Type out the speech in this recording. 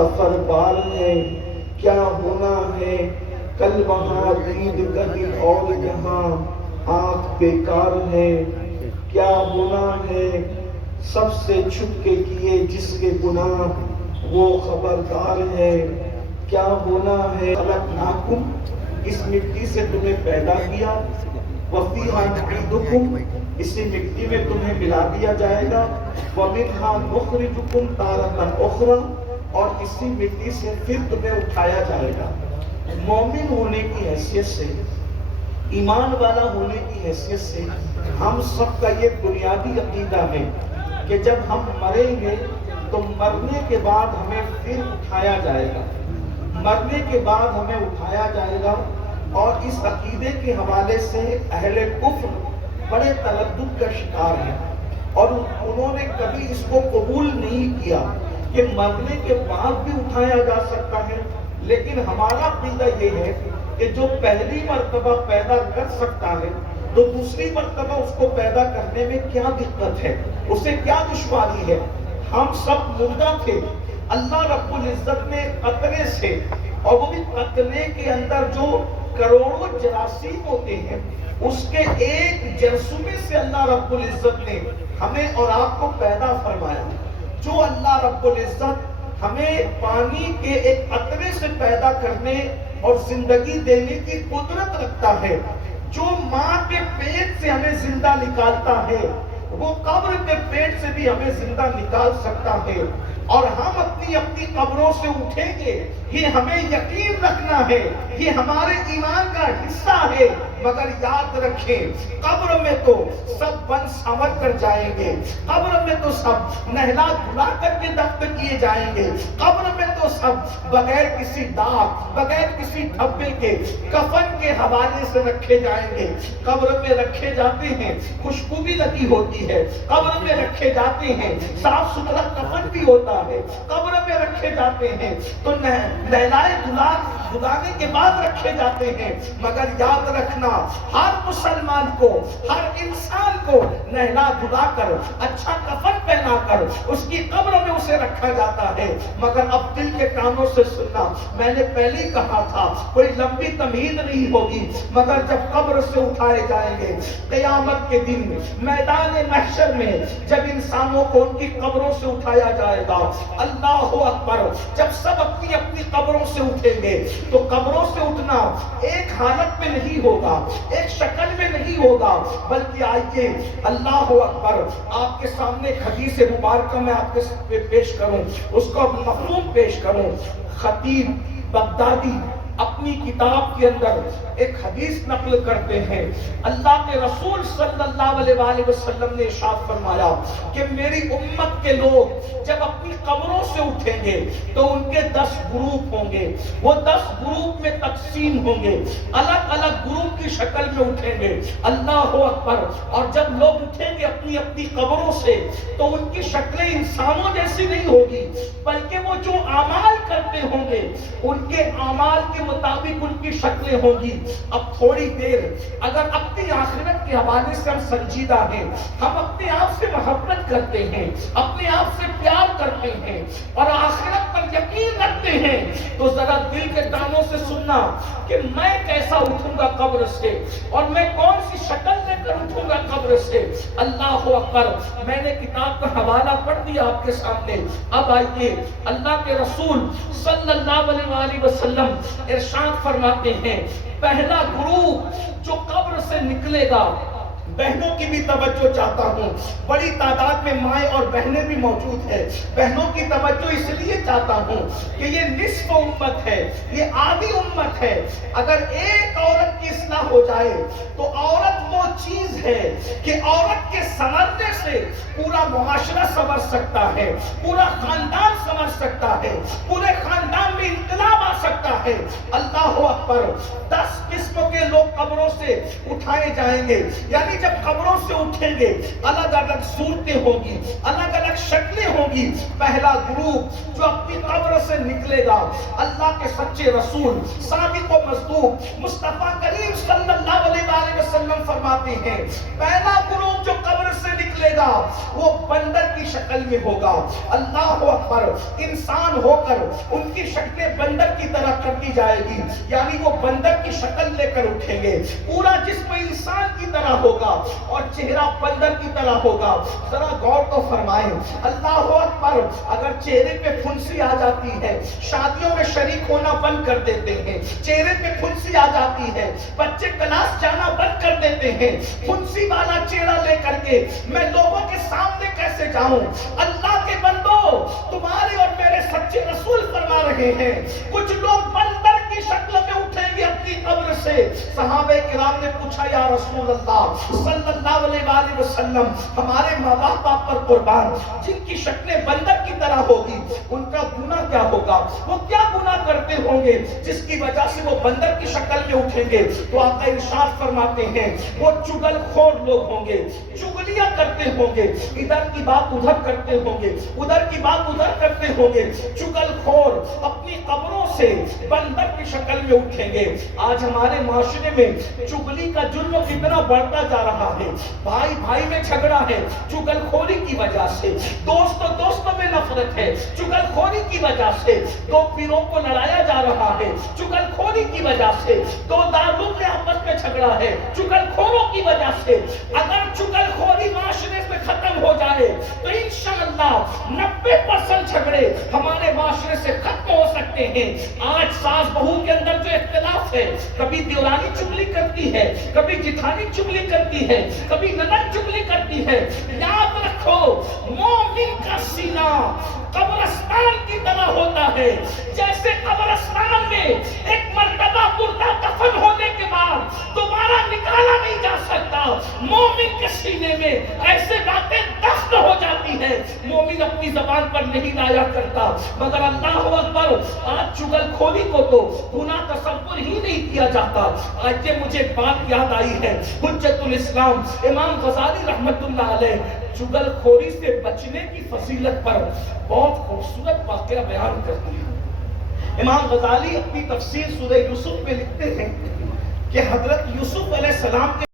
سفر بار ہے، کیا ہونا ہے کل وہاں دید کہیں اور یہاں آنکھ بیکار ہے، کیا ہونا ہے سب سے چھپ کے کیے جس کے گناہ وہ خبردار ہے، کیا ہونا ہے خلقناکم، اس مٹی سے تمہیں پیدا کیا، وفیہا نعیدکم، اسی مٹی میں تمہیں ملا دیا جائے گا، ومنہا نخرجکم تارۃ اخری، اور اسی مٹی سے پھر تمہیں اٹھایا جائے گا۔ مومن ہونے کی حیثیت سے، ایمان والا ہونے کی حیثیت سے ہم سب کا یہ بنیادی عقیدہ ہے کہ جب ہم مریں گے تو مرنے کے بعد ہمیں پھر اٹھایا جائے گا، مرنے کے بعد ہمیں اٹھایا جائے گا۔ اور اس عقیدے کے حوالے سے اہل کفر بڑے تردد کا شکار ہیں، اور انہوں نے کبھی اس کو قبول نہیں کیا کہ مرنے کے بعد بھی اٹھایا جا سکتا ہے۔ لیکن ہمارا عقیدہ یہ ہے کہ جو پہلی مرتبہ پیدا کر سکتا ہے تو دوسری مرتبہ اس کو پیدا کرنے میں کیا دقت ہے، اسے کیا دشواری ہے۔ ہم سب مردہ تھے، اللہ رب العزت نے قطرے سے، اور وہ بھی قطرے کے اندر جو کروڑوں جراثیم ہوتے ہیں، اس کے ایک جرثومے سے اللہ رب العزت نے ہمیں اور آپ کو پیدا فرمایا۔ جو اللہ رب العزت ہمیں پانی کے ایک قطرے سے پیدا کرنے اور زندگی دینے کی قدرت رکھتا ہے، جو ماں کے پیٹ سے ہمیں زندہ نکالتا ہے، وہ قبر کے پیٹ سے بھی ہمیں زندہ نکال سکتا ہے۔ اور ہم اپنی اپنی قبروں سے اٹھیں گے، یہ ہمیں یقین رکھنا ہے، یہ ہمارے ایمان کا حصہ ہے۔ مگر یاد رکھیں، قبر میں تو سب بن سنور کر جائیں گے، قبر میں تو سب نہلا دھلا کر کے دفن کیے جائیں گے، قبر میں تو سب بغیر کسی داغ، بغیر کسی دھبے کے کفن کے حوالے سے رکھے جائیں گے۔ قبر میں رکھے جاتے ہیں، خوشبو بھی لگی ہوتی ہے، قبر میں رکھے جاتے ہیں، صاف ستھرا کفن بھی ہوتا ہے، قبر میں رکھے جاتے ہیں تو نہلائے دھلانے کے بعد رکھے جاتے ہیں۔ مگر یاد رکھنا، ہر مسلمان کو، ہر انسان کو نہلا دھلا کر، اچھا کفن پہنا کر اس کی قبر میں اسے رکھا جاتا ہے۔ مگر اب دل کے کانوں سے سننا، میں نے پہلے ہی کہا تھا کوئی لمبی تمہید نہیں ہوگی، مگر جب قبر سے اٹھائے جائیں گے قیامت کے دن میدان محشر میں، جب انسانوں کو ان کی قبروں سے اٹھایا جائے گا، اللہ اکبر، جب سب اپنی اپنی قبروں سے اٹھیں گے تو قبروں سے اٹھنا ایک حالت میں نہیں ہوگا، ایک شکل میں نہیں ہوگا، بلکہ آئیے اللہ اکبر، آپ کے سامنے ایک حدیث مبارکہ میں آپ کے پیش کروں، اس کو مفہوم پیش کروں۔ خطیب بغدادی اپنی کتاب کے اندر ایک حدیث نقل کرتے ہیں، اللہ کے رسول صلی اللہ علیہ وآلہ وسلم نے ارشاد فرمایا کہ میری امت کے لوگ جب اپنی قبروں سے اٹھیں گے تو ان کے 10 گروپ ہوں گے، وہ 10 گروپ میں تقسیم ہوں گے، الگ الگ گروپ کی شکل میں اٹھیں گے، اللہ اکبر۔ اور جب لوگ اٹھیں گے اپنی اپنی قبروں سے تو ان کی شکلیں انسانوں جیسی نہیں ہوگی، بلکہ وہ جو اعمال کرتے ہوں گے ان کے اعمال کے مطابق ان کی شکلیں ہوں گی۔ اب تھوڑی دیر اگر اپنی آخرت کے حوالے سے ہم سنجیدہ ہیں، ہم اپنے آپ سے محبت کرتے ہیں، اپنے آپ سے پیار کرتے ہیں اور آخرت پر یقین رکھتے ہیں، تو ذرا دل کے کانوں سے سننا کہ میں کیسا اٹھوں گا قبر سے، اور میں کون سی شکل لے کر اٹھوں گا قبر سے۔ اللہ اکبر، میں نے کتاب کا حوالہ پڑھ دیا آپ کے سامنے۔ اب آئیے، اللہ کے رسول صلی اللہ علیہ وآلہ وسلم ارشاد فرماتے ہیں، پہلا گروپ جو قبر سے نکلے گا، بہنوں کی بھی توجہ چاہتا ہوں، بڑی تعداد میں مائیں اور بہنیں بھی موجود ہیں، بہنوں کی توجہ اس لیے چاہتا ہوں کہ یہ نصف امت ہے، یہ آدھی امت ہے۔ اگر ایک عورت کی اصلاح ہو جائے تو عورت وہ چیز ہے کہ عورت کے سنورنے سے پورا معاشرہ سنور سکتا ہے، پورا خاندان سنور سکتا ہے، پورے خاندان میں انقلاب آ سکتا ہے۔ اللہ اکبر، 10 قسم کے لوگ قبروں سے اٹھائے جائیں گے، یعنی جب قبروں سے اٹھیں گے الگ الگ صورتیں ہوں گی، الگ الگ شکلیں ہوں گی. پہلا گروپ جو اپنی قبر سے نکلے گا، اللہ کے سچے رسول صادق و مصدوق مصطفیٰ کریم صلی اللہ علیہ وآلہ وسلم فرماتے ہیں پہلا گروپ جو قبر سے نکلے گا وہ بندر کی شکل میں ہوگا. اللہ اکبر. انسان ہو کر ان کی شکلیں بندر کی طرح کر دی جائے گی، یعنی وہ بندر کی شکل لے کر اٹھیں گے. پورا جسم انسان کی طرح ہوگا اور چہرہ بندر کی طرح ہوگا. ذرا غور تو فرمائیں. اللہ اکبر. اگر چہرے پہ پھنسی آ جاتی ہے، شادیوں میں شریک ہونا بند کر دیتے ہیں. چہرے پہ پھنسی آ جاتی ہے، بچے کلاس جانا بند کر دیتے ہیں. پھنسی والا چہرہ لے کر کے میں لوگوں کے سامنے کیسے جاؤں؟ اللہ کے بندو، تمہارے اور میرے سچے رسول فرما رہے ہیں کچھ لوگ بندر کی شکل میں اٹھیں گے اپنی قبر سے. صحابہ کرام نے پوچھا یا رسول اللہ صلی اللہ علیہ وآلہ وسلم، ہمارے ماں باپ آپ پر قربان، جن کی شکلیں بندر کی طرح ہوگی ان کا گناہ کیا ہوگا؟ وہ کیا گناہ کرتے ہوں گے جس کی وجہ سے وہ بندر کی شکل میں اٹھیں گے؟ تو آقا ارشاد فرماتے ہیں وہ چگل خور لوگ ہوں گے، چگلیاں کرتے ہوں گے، ادھر کی بات ادھر کرتے ہوں گے، ادھر کی بات ادھر کرتے ہوں گے. چگل خور اپنی قبروں سے بندر کی شکل میں اٹھیں گے. آج ہمارے معاشرے میں چگلی کا جرم کتنا بڑھتا جا رہا ہے. بھائی بھائی میں جھگڑا ہے چگل خوری کی وجہ سے، دوست دوستوں میں نفرت ہے چگل خوری کی وجہ سے، دو پیروں کو لڑایا جا رہا ہے چگل خوری کی وجہ سے، دو داروں میں آپس میں جھگڑا ہے چگل خوروں کی وجہ سے. اگر چگل خوری معاشرے سے ختم ہو جائے تو انشاءاللہ 90% جھگڑے ہمارے معاشرے سے ختم ہو سکتے ہیں. آج ساس بہو کے اندر جو اختلاف ہے، کبھی دیورانی چگلی کرتی ہے، کبھی جٹھانی چگلی کرتی ہے، کبھی نند چگلی کرتی ہے. یاد رکھو مومن کا سینہ قبرستان کی طرح ہوتا ہے. جیسے قبرستان میں ایک مرتبہ مردہ دفن ہونے کے بعد دوبارہ نکالا نہیں جا سکتا، مومن کے سینے میں ایسے باتیں دفن ہو جاتی ہیں مومن اپنی زبان پر نہیں لایا کرتا. مگر اللہ اکبر، آج چگل خوری کو تو گناہ تصور ہی نہیں کیا جاتا. آج یہ مجھے بات یاد آئی ہے، حجت الاسلام امام غزالی رحمت اللہ علیہ چگل خوری سے بچنے کی فضیلت پر بہت خوبصورت واقعہ بیان کرتے ہیں. امام غزالی اپنی تفسیر سورہ یوسف میں لکھتے ہیں کہ حضرت یوسف علیہ السلام کے